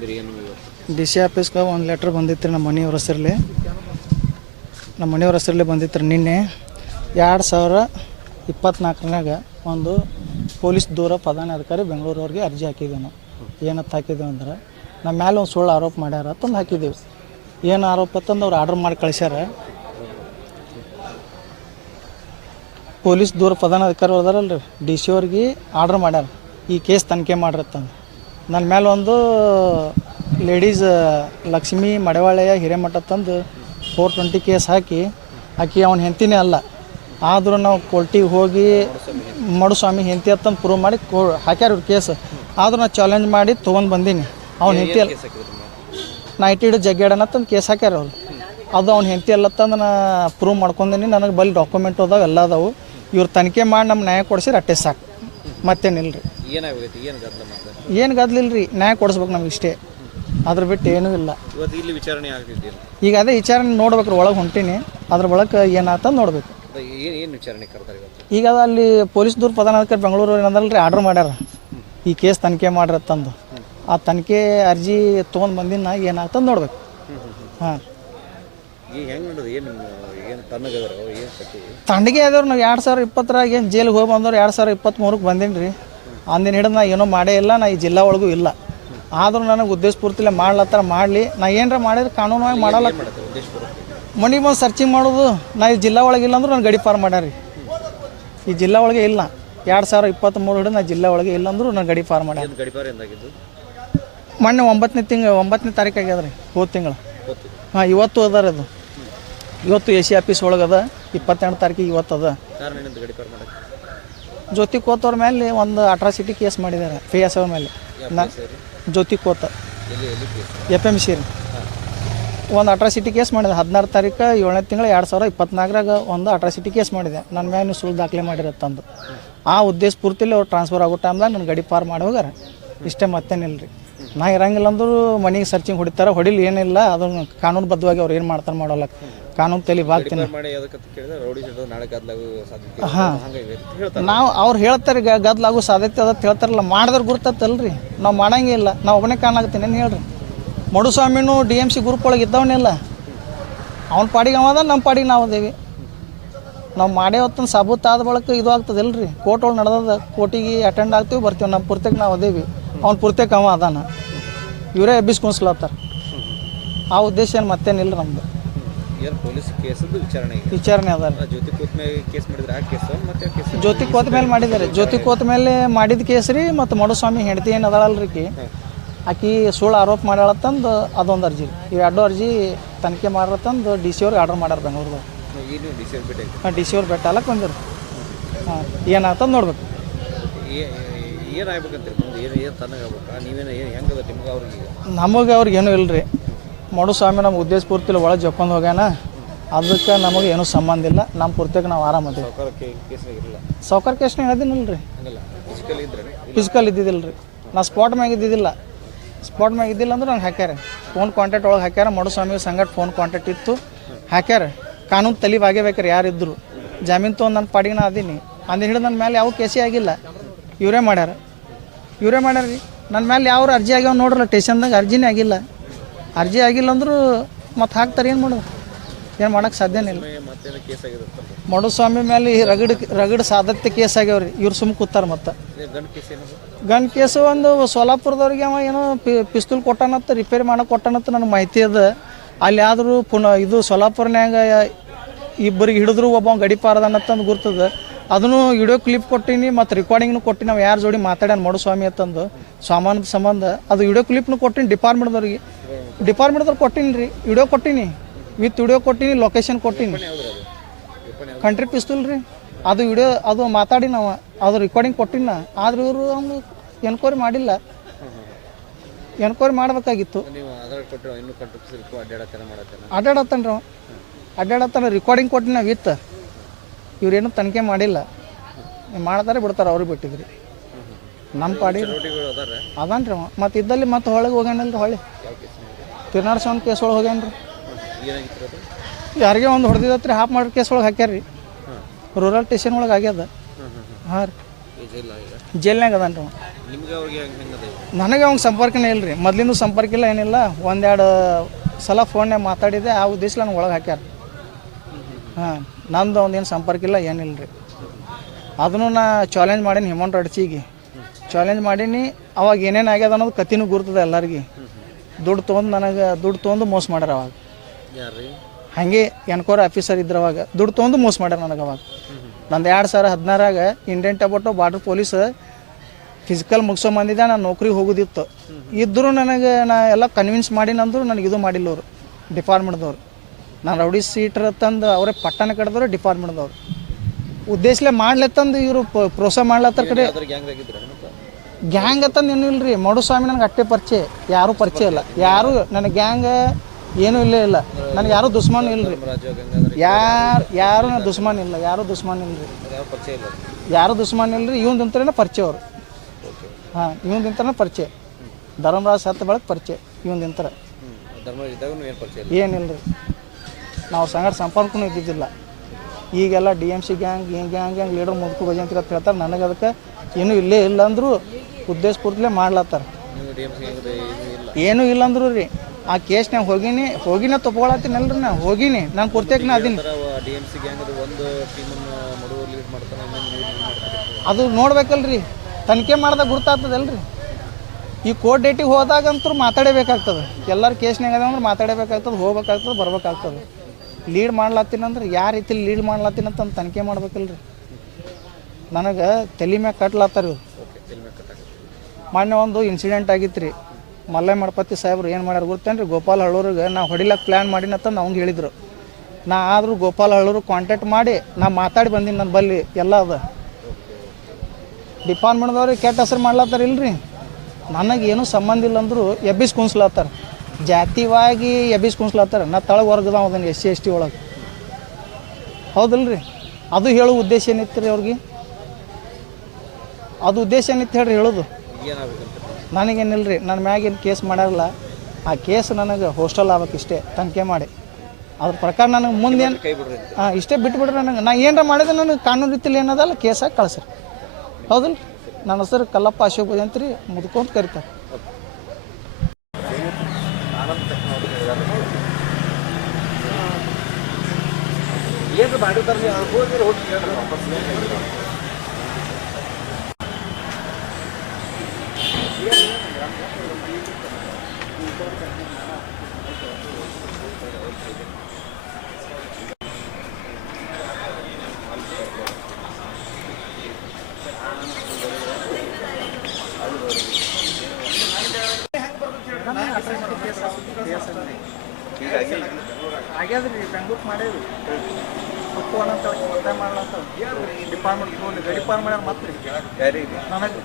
ಬಂದಿರಿ ಏನು ಇವತ್ತು? ಡಿ ಸಿ ಆಫೀಸ್ಗೆ ಒಂದು ಲೆಟ್ರ್ ಬಂದಿತ್ತು ರೀ ನಮ್ಮ ಮನೆಯವ್ರ ಹೆಸರಲ್ಲಿ ಬಂದಿತ್ತು ನಿನ್ನೆ 2024 ಒಂದು ಪೊಲೀಸ್ ದೂರ ಪ್ರಧಾನಾಧಿಕಾರಿ ಬೆಂಗಳೂರವ್ರಿಗೆ ಅರ್ಜಿ ಹಾಕಿದ್ದೀವಿ ನಾವು. ಏನತ್ತು ಹಾಕಿದ್ದೀವಿ ಅಂದ್ರೆ ನಮ್ಮ ಮೇಲೆ ಒಂದು ಸುಳ್ಳು ಆರೋಪ ಮಾಡ್ಯಾರ ಅಂತಂದು ಹಾಕಿದ್ದೀವಿ. ಏನು ಆರೋಪ ಅಂತಂದು ಅವ್ರು ಆರ್ಡ್ರ್ ಮಾಡಿ ಕಳಿಸ್ಯಾರ. ಪೊಲೀಸ್ ದೂರ ಪ್ರಧಾನಾಧಿಕಾರಿ ಹೋದಾರಲ್ರಿ ಡಿ ಸಿ ಅವ್ರಿಗೆ ಆರ್ಡ್ರ್ ಮಾಡ್ಯಾರ ಈ ಕೇಸ್ ತನಿಖೆ ಮಾಡಿರತ್ತಂದು. ನನ್ನ ಮೇಲೆ ಒಂದು ಲೇಡೀಸ್ ಲಕ್ಷ್ಮೀ ಮಡವಾಳೆಯ ಹಿರೇಮಠ ತಂದು 420 ಕೇಸ್ ಹಾಕಿ ಅವನ ಹೆಂಡತಿನೇ ಅಲ್ಲ, ಆದರೂ ನಾವು ಕೋರ್ಟಿಗೆ ಹೋಗಿ ಮಡುಸ್ವಾಮಿ ಹೆಂಡತಿ ಅಂತಂದು ಪ್ರೂವ್ ಮಾಡಿ ಹಾಕ್ಯಾರ ಇವ್ರು ಕೇಸ್. ಆದರೂ ನಾನು ಚಾಲೆಂಜ್ ಮಾಡಿ ತೊಗೊಂಡು ಬಂದೀನಿ. ಅವ್ನ ಹೆಂಡತಿ ಅಲ್ಲ, ನೈಟ್ ಹಿಡಿದು ಜಗ್ಗಾಡನತ್ತಂದು ಕೇಸ್ ಹಾಕ್ಯಾರ ಅವ್ರು. ಅದು ಅವ್ನ ಹೆಂಡತಿ ಅಲ್ಲತ್ತಂದು ನಾ ಪ್ರೂವ್ ಮಾಡ್ಕೊಂಡೀನಿ. ನನಗೆ ಬಲ್ಲಿ ಡಾಕ್ಯುಮೆಂಟ್ ಅದಾವೆ, ಎಲ್ಲ ಅದಾವು. ಇವ್ರು ತನಿಖೆ ಮಾಡಿ ನಮ್ಮ ನ್ಯಾಯ ಕೊಡಿಸಿರಿ ಅಷ್ಟೇ ಸಾಕು, ಮತ್ತೇನಿಲ್ಲ ರೀ. ಏನು ಗದ್ಲಿಲ್ಲ ನ್ಯಾಯ ಕೊಡಿಸ್ಬೇಕು ನಮ್ಗೆ ಇಷ್ಟೇ, ಅದ್ರ ಬಿಟ್ಟು ಏನೂ ಇಲ್ಲ. ಈಗ ಅದೇ ವಿಚಾರಣೆ ನೋಡ್ಬೇಕ್ರಿ, ಒಳಗೆ ಹೊಂಟೀನಿ. ಅದ್ರ ಒಳಗೆ ಏನಾಗ್ತಂದು ನೋಡ್ಬೇಕು. ಈಗ ಅದು ಅಲ್ಲಿ ಪೊಲೀಸ್ ದೂರ ಪ್ರಧಾನಾಧಿಕಾರಿ ಬೆಂಗಳೂರು ಏನಂದ್ರಲ್ರಿ ಆರ್ಡ್ರ್ ಮಾಡ್ಯಾರ ಈ ಕೇಸ್ ತನಿಖೆ ಮಾಡಿರತ್ತಂದು. ಆ ತನಿಖೆ ಅರ್ಜಿ ತೊಗೊಂಡು ಬಂದಿನ ಏನಾಗ್ತಂದು ನೋಡ್ಬೇಕು. ಹಾಂ, ತಂಡಿಗೆ ಆದವ್ರು ನಾವು 2020 ಏನು ಜೈಲಿಗೆ ಹೋಗಿ ಬಂದವ್ರು 2023 ಬಂದೀನಿ ರೀ. ಅಂದಿನ ಹಿಡಿದು ನಾ ಏನೋ ಮಾಡೇ ಇಲ್ಲ. ನಾ ಈ ಜಿಲ್ಲಾ ಒಳಗೂ ಇಲ್ಲ. ಆದರೂ ನನಗೆ ಉದ್ದೇಶಪೂರ್ತಿಲೆ ಮಾಡ್ಲತ್ತಾರ, ಮಾಡಲಿ. ನಾ ಏನಾರ ಮಾಡಿದ್ರೆ ಕಾನೂನಾಗಿ ಮಾಡಲ್ಲ. ಮನೆಗೆ ಬಂದು ಸರ್ಚಿಂಗ್ ಮಾಡೋದು. ನಾ ಈ ಜಿಲ್ಲಾ ಒಳಗೆ ಇಲ್ಲ ಅಂದ್ರೆ ನಾನು ಗಡಿ ಪಾರ್ ಮಾಡ್ಯಾರ ರೀ. ಈ ಜಿಲ್ಲಾ ಒಳಗೆ ಇಲ್ಲ 2023 ಹಿಡಿದು ನಾ ಜಿಲ್ಲಾ ಒಳಗೆ ಇಲ್ಲ ಅಂದರೂ ನಾನು ಗಡಿ ಪಾರ್ ಮಾಡ್ಯಾರ. ಮೊನ್ನೆ 9ನೇ ತಾರೀಕು ಆಗ್ಯದ ರೀ, ಹೋದ ತಿಂಗಳು. ಹಾಂ, ಇವತ್ತು ಅದ ರೀ. ಅದು ಇವತ್ತು ಎ ಸಿ ಆಫೀಸ್ ಒಳಗೆ ಅದ. 22 ತಾರೀಕಿಗೆ ಇವತ್ತು ಅದ. ಜ್ಯೋತಿ ಕೋತ್ ಅವ್ರ ಮೇಲೆ ಒಂದು ಅಟ್ರಾಸಿಟಿ ಕೇಸ್ ಮಾಡಿದ್ದಾರೆ. ಫಿಯಾಸ್ ಅವ್ರ ಮೇಲೆ ಜ್ಯೋತಿ ಕೋತ FMC ರೀ ಒಂದು ಅಟ್ರಾಸಿಟಿ ಕೇಸ್ ಮಾಡಿದೆ. 16 ತಾರೀಕು 7ನೇ ತಿಂಗಳು 2024 ಒಂದು ಅಟ್ರಾಸಿಟಿ ಕೇಸ್ ಮಾಡಿದೆ. ನನ್ನ ಮೇಲೆ ನೀವು ಸುಳ್ಳು ದಾಖಲೆ ಮಾಡಿರತ್ತಂದು. ಆ ಉದ್ದೇಶ ಪೂರ್ತಿಲಿ ಅವ್ರು ಟ್ರಾನ್ಸ್ಫರ್ ಆಗೋ ಟೈಮ್ದಾಗ ನನ್ನ ಗಡಿ ಪಾರ್ ಮಾಡಿ ಹೋಗಾರ. ಇಷ್ಟೇ, ಮತ್ತೇನಿಲ್ಲ ರೀ. ನಾ ಇರಂಗಿಲ್ಲ ಅಂದರೂ ಮನೆಗೆ ಸರ್ಚಿಂಗ್ ಹೊಡಿತಾರೆ. ಹೊಡಿಲಿ ಏನಿಲ್ಲ, ಅದನ್ನು ಕಾನೂನುಬದ್ಧವಾಗಿ ಅವ್ರು ಏನು ಮಾಡ್ತಾರೆ ಮಾಡೋಲ್ಲ. ಕಾನೂನು ತಲೆ ಬಾಗ್ತೀನಿ. ಹಾಂ, ನಾವು ಅವ್ರು ಹೇಳ್ತಾರೆ ಗದ್ಲಾಗೋ ಸಾಧ್ಯತೆ ಅದ ಹೇಳ್ತಾರಲ್ಲ, ಮಾಡಿದ್ರೆ ಗುರ್ತತ್ತಲ್ರಿ. ನಾವು ಮಾಡಂಗಿಲ್ಲ. ನಾವು ಒಬ್ಬನೇ ಕಾಣಾಗ್ತೀನಿ ಏನು ಹೇಳ್ರಿ. ಮಡುಸ್ವಾಮಿನೂ DMC ಗ್ರೂಪ್ ಒಳಗೆ ಇದ್ದವನ್ನೆಲ್ಲ ಅವ್ನ ಪಾಡಿಗೆ ಅವದ, ನಮ್ಮ ಪಾಡಿಗೆ ನಾವು ಅದೇವಿ. ನಾವು ಮಾಡೇ ಹೊತ್ತಂದು ಸಾಬೂತು ಆದ ಬಳಿಕ ಇದು ಆಗ್ತದಿಲ್ಲ ರೀ. ಕೋರ್ಟ್ ಒಳಗೆ ನಡೆದ ಕೋರ್ಟಿಗೆ ಅಟೆಂಡ್ ಆಗ್ತೀವಿ, ಬರ್ತೀವಿ. ನಮ್ಮ ಪೂರ್ತಿಗೆ ನಾವು ಅದೇವಿ, ಅವ್ನ ಪೂರ್ತಿಗೆ ಅವ ಅದಾನ. ಇವರೇ ಎಬ್ಬಿಸ್ಕೊನ್ಸ್ಲತ್ತಾರ. ಆ ಉದ್ದೇಶ ಏನು ಮತ್ತೇನಿಲ್ಲ ನಮ್ದು. ವಿಚಾರಣೆ ಅದ. ಜ್ಯೋತಿ ಕೋತ ಮೇಲೆ ಮಾಡಿದ್ದಾರೆ. ಜ್ಯೋತಿ ಕೋತ ಮೇಲೆ ಮಾಡಿದ ಕೇಸ್ ರೀ. ಮತ್ತು ಮಡುಸ್ವಾಮಿ ಹೆಂಡತಿ ಏನು ಅದಾಳಲ್ರಿ ಆಕಿ ಸುಳ್ಳು ಆರೋಪ ಮಾಡ್ಯಾಳತ್ತಂದು ಅದೊಂದು ಅರ್ಜಿ ರೀ. ಈ 2 ಅರ್ಜಿ ತನಿಖೆ ಮಾಡಿರತ್ತಂದು DC ಅವ್ರಿಗೆ ಆರ್ಡರ್ ಮಾಡ್ಯಾರ ಬೆಂಗಳೂರ್ದಾಗ. ಹಾಂ, DC ಅವ್ರು ಬೆಟ್ಟ ಅಲ್ಲಕ್ಕೆ ಬಂದಿರು. ಹಾಂ, ಏನಾಗ್ತಂದು ನೋಡ್ಬೇಕು. ನಮಗೆ ಅವ್ರಿಗೆ ಏನೂ ಇಲ್ಲ ರೀ. ಮಡುಸ್ವಾಮಿ ನಮ್ಮ ಉದ್ದೇಶ ಪೂರ್ತಿಲಿ ಒಳಗೆ ಜಪ್ಕೊಂಡು ಹೋಗ್ಯಾನ. ಅದಕ್ಕೆ ನಮಗೆ ಏನೂ ಸಂಬಂಧ ಇಲ್ಲ. ನಮ್ಮ ಪೂರ್ತಿಗೆ ನಾವು ಆರಾಮದೀವಿ. ಸೌಕರ್ ಕೇಸ್ನಾಗ ಹೇಳಿದ್ದೀನಲ್ಲ ರೀ. ಫಿಸಿಕಲ್ ಇದ್ದಿದ್ದಿಲ್ಲ ರೀ. ನಾ ಸ್ಪಾಟ್ ಮ್ಯಾಗ ಇದ್ದಿದ್ದಿಲ್ಲ. ಸ್ಪಾಟ್ ಮ್ಯಾಗ ಇದ್ದಿಲ್ಲ ಅಂದ್ರೆ ನಂಗೆ ಹಾಕ್ಯಾರ. ಫೋನ್ ಕಾಂಟ್ಯಾಕ್ಟ್ ಒಳಗೆ ಹಾಕ್ಯಾರ. ಮಡುಸ್ವಾಮಿ ಸಂಗಟ ಫೋನ್ ಕಾಂಟ್ಯಾಕ್ಟ್ ಇತ್ತು, ಹಾಕ್ಯಾರ. ಕಾನೂನು ತಲೆ ಬಾಗೇಬೇಕ್ರಿ ಯಾರಿದ್ರು. ಜಾಮೀನು ತೊಗೊಂಡು ನನ್ನ ಪಾಡಿಗೆ ನಾ ಅದೀನಿ. ಅಂದಿನ ಹಿಡಿದು ನನ್ನ ಮೇಲೆ ಯಾವ ಕೇಸೇ ಆಗಿಲ್ಲ. ಇವರೇ ಮಾಡ್ಯಾರ ರೀ. ನನ್ನ ಮೇಲೆ ಯಾವ ಅರ್ಜಿ ಆಗ್ಯಾವ ನೋಡ್ರಲ್ಲ, ಸ್ಟೇಷನ್ದಾಗ ಅರ್ಜಿನೇ ಆಗಿಲ್ಲ. ಅರ್ಜಿ ಆಗಿಲ್ಲ ಅಂದರೂ ಮತ್ತೆ ಹಾಕ್ತಾರೆ. ಏನು ಮಾಡೋದು, ಏನು ಮಾಡೋಕ್ಕೆ ಸಾಧ್ಯನೇ ಇಲ್ಲ. ಮಡುಸ್ವಾಮಿ ಮೇಲೆ ರಗಡ್ ಸಾಧ್ಯತೆ ಕೇಸ್ ಆಗ್ಯಾವ್ರಿ. ಇವ್ರು ಸುಮ್ಮ ಕೂತಾರೆ. ಮತ್ತು ಗನ್ ಕೇಸು ಒಂದು ಸೋಲಾಪುರದವ್ರಿಗೆ ಅವ ಏನೋ ಪಿಸ್ತೂಲ್ ಕೊಟ್ಟಾನತ್ತ, ರಿಪೇರಿ ಮಾಡೋಕೆ ಕೊಟ್ಟಾನತ್ತ ನನಗೆ ಮಾಹಿತಿ ಅದ. ಅಲ್ಲಿ ಆದರೂ ಪುನಃ ಇದು ಸೋಲಾಪುರನ್ಯಾಗ ಇಬ್ಬರಿಗೆ ಹಿಡಿದ್ರು ಒಬ್ಬ ಗಡಿಪಾರದನ್ನತ್ತಂದು ಗುರ್ತದ. ಅದನ್ನು ವಿಡಿಯೋ ಕ್ಲಿಪ್ ಕೊಟ್ಟಿನಿ ಮತ್ತು ರೆಕಾರ್ಡಿಂಗ್ನು ಕೊಟ್ಟಿನಿ. ನಾವು ಯಾರ ಜೋಡಿ ಮಾತಾಡ್ಯಾನ ಮಡುಸ್ವಾಮಿ ಅಂತಂದು ಸಾಮಾನದ ಸಂಬಂಧ ಅದು ವಿಡಿಯೋ ಕ್ಲಿಪ್ನು ಕೊಟ್ಟಿನಿ. ಡಿಪಾರ್ಟ್ಮೆಂಟ್ದವ್ರಿಗೆ ಕೊಟ್ಟಿನಿ ರೀ. ವಿಡಿಯೋ ಕೊಟ್ಟಿನಿ, ವಿತ್ ವಿಡಿಯೋ ಕೊಟ್ಟಿನಿ, ಲೊಕೇಶನ್ ಕೊಟ್ಟಿನಿ. ಕಂಟ್ರಿ ಪಿಸ್ತೂಲ್ ರೀ. ಅದು ವಿಡಿಯೋ ಅದು ಮಾತಾಡಿ ನಾವು ಅದು ರೆಕಾರ್ಡಿಂಗ್ ಕೊಟ್ಟಿನ. ಆದ್ರೆ ಇವರು ಅವ್ನು ಎನ್ಕ್ವೈರಿ ಮಾಡಿಲ್ಲ. ಎನ್ಕ್ವೈರಿ ಮಾಡಬೇಕಾಗಿತ್ತು. ಅಡ್ಡಾಡತ್ತಾನ ರೆಕಾರ್ಡಿಂಗ್ ಕೊಟ್ಟಿನ ವಿತ್. ಇವ್ರೇನು ತನಿಖೆ ಮಾಡಿಲ್ಲ. ಮಾಡ್ತಾರೆ ಬಿಡ್ತಾರೆ, ಅವ್ರಿಗೆ ಬಿಟ್ಟಿದ್ರಿ. ನಮ್ಮ ಪಾಡಿ ಅದಾನ್ರಿ ಅವ. ಮತ್ತು ಇದ್ದಲ್ಲಿ ಮತ್ತೆ ಹೊಳಗೆ ಹೋಗ್ಯಾನಲ್ರಿ. ಹೊಳ್ಳಿ ತಿರ್ನಾಡ್ಸೋನ್ ಕೇಸ್ ಒಳಗೆ ಹೋಗ್ಯಾನ್ರಿ. ಯಾರಿಗೆ ಒಂದು ಹೊಡೆದಿದ್ದತ್ರಿ, ಹಾಫ್ ಮರ್ಡರ್ ಕೇಸ್ ಒಳಗೆ ಹಾಕ್ಯಾರ ರೀ. ರೂರಲ್ ಸ್ಟೇಷನ್ ಒಳಗೆ ಆಗ್ಯದ. ಹಾಂ ರೀ. ಜೈಲ್ನಾಗ ಅದಾನ ರೀ. ನನಗೆ ಅವ್ನ ಸಂಪರ್ಕನೇ ಇಲ್ಲ ರೀ, ಮೊದಲಿಂದ ಸಂಪರ್ಕ ಇಲ್ಲ ಏನಿಲ್ಲ. ಒಂದೆರಡು ಸಲ ಫೋನ್ಯಾಗ ಮಾತಾಡಿದೆ, ಆ ಉದ್ದೇಶ ನನಗೆ ಒಳಗೆ ಹಾಕ್ಯಾರ. ಹಾಂ, ನಂದು ಅವ್ನೇನು ಸಂಪರ್ಕ ಇಲ್ಲ ಏನಿಲ್ಲ ರೀ. ಅದನ್ನು ನಾ ಚಾಲೆಂಜ್ ಮಾಡೀನಿ ಹಿಮಂತ್ ಅಡ್ಸಿಗೆ, ಚಾಲೆಂಜ್ ಮಾಡೀನಿ. ಅವಾಗ ಏನೇನು ಆಗ್ಯದ ಅನ್ನೋದು ಕತ್ತಿನೂ ಗುರ್ತದೆ ಎಲ್ಲರಿಗೆ. ದುಡ್ಡು ತೊಗೊಂಡು ಮೋಸ ಮಾಡ್ಯಾರ ಅವಾಗ. ಹಾಗೆ ಎನ್ಕ್ವೈರಿ ಆಫೀಸರ್ ಇದ್ರ ಅವಾಗ ದುಡ್ಡು ತೊಗೊಂಡು ಮೋಸ ಮಾಡ್ಯಾರ ನನಗೆ. ಅವಾಗ ನಂದು 2016 ಇಂಡಿಯನ್ ಟೊಬ್ಯಾಟೊ ಬಾರ್ಡರ್ ಪೊಲೀಸ್ ಫಿಸಿಕಲ್ ಮುಗಿಸೋ ಮಂದಿದ್ದೆ. ನಾನು ನೌಕರಿಗೆ ಹೋಗೋದಿತ್ತು. ಇದ್ದರೂ ನನಗೆ ನಾ ಎಲ್ಲ ಕನ್ವಿನ್ಸ್ ಮಾಡಿನಂದ್ರು ನನಗೆ ಇದು ಮಾಡಿಲ್ಲ ಅವರು ಡಿಪಾರ್ಟ್ಮೆಂಟ್ದವ್ರು. ನಾನು ರೌಡಿ ಸೀಟ್ರ್ ತಂದು ಅವರೇ ಪಟ್ಟಣ ಕಡ್ದವ್ರು ಡಿಪಾರ್ಟ್ಮೆಂಟ್ದವ್ರು. ಉದ್ದೇಶಲೇ ಮಾಡ್ಲತ್ತಂದು ಇವರು ಪ್ರೋತ್ಸಾಹ ಮಾಡ್ಲತ್ತಾರ. ಕಡೆ ಗ್ಯಾಂಗ್ ಅಂತಂದು ಏನೂ ಇಲ್ಲ ರೀ. ಮಡುಸ್ವಾಮಿ ನನಗೆ ಅಟ್ಟೆ ಪರಿಚಯ, ಯಾರೂ ಪರಿಚಯ ಇಲ್ಲ. ಯಾರೂ ನನಗೆ ಗ್ಯಾಂಗ್ ಏನೂ ಇಲ್ಲೇ ಇಲ್ಲ. ನನಗೆ ಯಾರೂ ದುಶ್ಮನ್ ಇಲ್ಲ ರೀ. ಯಾರು ದುಶ್ಮನ್ ಇಲ್ಲ, ಯಾರೂ ದುಶ್ಮನ್ ಇಲ್ಲ ರೀ. ಯಾರೂ ದುಶ್ಮನ್ ಇಲ್ಲ ರೀ. ಇವಂದಿಂತನೇ ಪರಿಚಯ ಅವರು. ಹಾಂ, ಇವಂದಿಂತನೇ ಪರಿಚಯ. ಧರ್ಮರಾಜ್ ಸತ್ತ ಬಳಕ ಪರಿಚಯ ಇವಂದಿಂತರ ಏನಿಲ್ಲ ರೀ. ನಾವು ಸಂಪರ್ಕನೂ ಇದ್ದಿದ್ದಿಲ್ಲ. ಈಗೆಲ್ಲ DMC ಗ್ಯಾಂಗ್ ಗ್ಯಾಂಗ್ ಲೀಡರ್ ಮುದುಕು ಭಜಂತ್ರಿ ಅಂತ ಹೇಳ್ತಾರೆ. ನನಗೆ ಅದಕ್ಕೆ ಏನೂ ಇಲ್ಲೇ ಇಲ್ಲ ಅಂದರೂ ಉದ್ದೇಶಪೂರ್ತಿಲೇ ಮಾಡ್ಲತ್ತಾರ. ಏನೂ ಇಲ್ಲ ಅಂದ್ರು ರೀ. ಆ ಕೇಸ್ನಾಗ ಹೋಗಿನ ತಗೊಳತ್ತೀನಲ್ರಿ. ನಾ ಹೋಗಿನಿ, ನಾನು ಪೂರ್ತಿಯಾಗಿ ನಾ ಅದೀನಿ. ಅದು ನೋಡ್ಬೇಕಲ್ರಿ, ತನಿಖೆ ಮಾಡ್ದಾಗ ಗುರ್ತಾಗ್ತದಲ್ರಿ. ಈ ಕೋರ್ಟ್ ಡೇಟಿಗೆ ಹೋದಾಗಂತೂ ಮಾತಾಡಬೇಕಾಗ್ತದೆ. ಎಲ್ಲರ ಕೇಸ್ನಾಗ ಅದಂದ್ರೆ ಮಾತಾಡಬೇಕಾಗ್ತದೆ, ಹೋಗ್ಬೇಕಾಗ್ತದೆ, ಬರ್ಬೇಕಾಗ್ತದೆ. ಲೀಡ್ ಮಾಡ್ಲತ್ತೀನಂದ್ರೆ ಯಾವ ರೀತಿ ಲೀಡ್ ಮಾಡ್ಲತ್ತೀನಂತ ತನಿಖೆ ಮಾಡ್ಬೇಕಲ್ರಿ. ನನಗೆ ತಲೆ ಮ್ಯಾಗ ಕಟ್ಲತ್ತಾರ ಇವ್ರು. ಮೊನ್ನೆ ಒಂದು ಇನ್ಸಿಡೆಂಟ್ ಆಗಿತ್ತು ರೀ. ಮಲ್ಲೈ ಮಡಪತಿ ಸಾಹೇಬ್ರು ಏನು ಮಾಡ್ಯಾರ ಗೊತ್ತೇನ್ರಿ? ಗೋಪಾಲ್ ಹಳ್ಳೂರಿಗೆ ನಾ ಹೊಡಿಲಕ್ಕೆ ಪ್ಲ್ಯಾನ್ ಮಾಡಿನಂತಂದು ಅವ್ಗೆ ಹೇಳಿದರು. ನಾ ಆದರೂ ಗೋಪಾಲ್ ಹಳ್ಳೂರು ಕಾಂಟ್ಯಾಕ್ಟ್ ಮಾಡಿ ನಾ ಮಾತಾಡಿ ಬಂದೀನಿ. ನನ್ನ ಬಲ್ಲಿ ಎಲ್ಲ ಅದ. ಡಿಪಾರ್ಟ್ಮೆಂಟ್ದವ್ರಿಗೆ ಕೆಟ್ಟ ಹೆಸರು ಮಾಡ್ಲತ್ತಾರ ಇಲ್ರಿ. ನನಗೇನು ಸಂಬಂಧ ಇಲ್ಲ ಅಂದರೂ ಎಬ್ಬಿಸಿ ಕುಣಿಸ್ಲತ್ತಾರ, ಜಾತಿವಾಗಿ ಎಬ್ಬಿಸಿ ಕುಣಿಸ್ಲತ್ತಾರ. ನಾ ತಳಗ ವರ್ಗದವ ಅದನ್ನು SC ST ಒಳಗೆ. ಹೌದಲ್ರಿ? ಅದು ಹೇಳೋ ಉದ್ದೇಶ ಏನಿತ್ತು ರೀ ಅವ್ರಿಗೆ? ಅದು ಉದ್ದೇಶ ಏನಿತ್ತು ಹೇಳ್ರಿ ಹೇಳೋದು? ನನಗೇನಿಲ್ಲ ರೀ. ನನ್ನ ಮ್ಯಾಗೇನು ಕೇಸ್ ಮಾಡ್ಯಾರಲ್ಲ, ಆ ಕೇಸ್ ನನಗೆ ಹೋಸ್ಟೆಲ್ ಆಗ್ಬೇಕು ಇಷ್ಟೇ, ತನಿಖೆ ಮಾಡಿ ಅದ್ರ ಪ್ರಕಾರ ನನಗೆ ಮುಂದೇನು ಇಷ್ಟೇ ಬಿಟ್ಬಿಡ್ರಿ. ನಾ ಏನಾರ ಮಾಡಿದ್ರೆ ನನಗೆ ಕಾನೂನು ರೀತಿಯಲ್ಲಿ ಏನದಲ್ಲ ಕೇಸಾಗಿ ಕಳಿಸ್ರಿ. ಹೌದಲ್ಲ? ನನ್ನ ಹೆಸರು ಕಲ್ಲಪ್ಪ ಅಶೋಕ್ ಭಜಂತ್ರಿ, ಮುದ್ಕೊಂತ ಕರಿತಾರೆ. ಏನು ಮಾಡಿರ್ತಾರೆ ಆಗ್ಯಾದ್ರಿ. ಬೆಂಗ್ಳೂರು ಮಾಡೇವಿ ಅಂತ ಒತ್ತಾಯ ಮಾಡ್ಲತ್ತ ಡಿಪಾರ್ಟ್ಮೆಂಟ್ ಗಡಿ ಪಾರ್ ಮಾಡ್ಯಾರ. ಮತ್ತೆ ನನಗೆ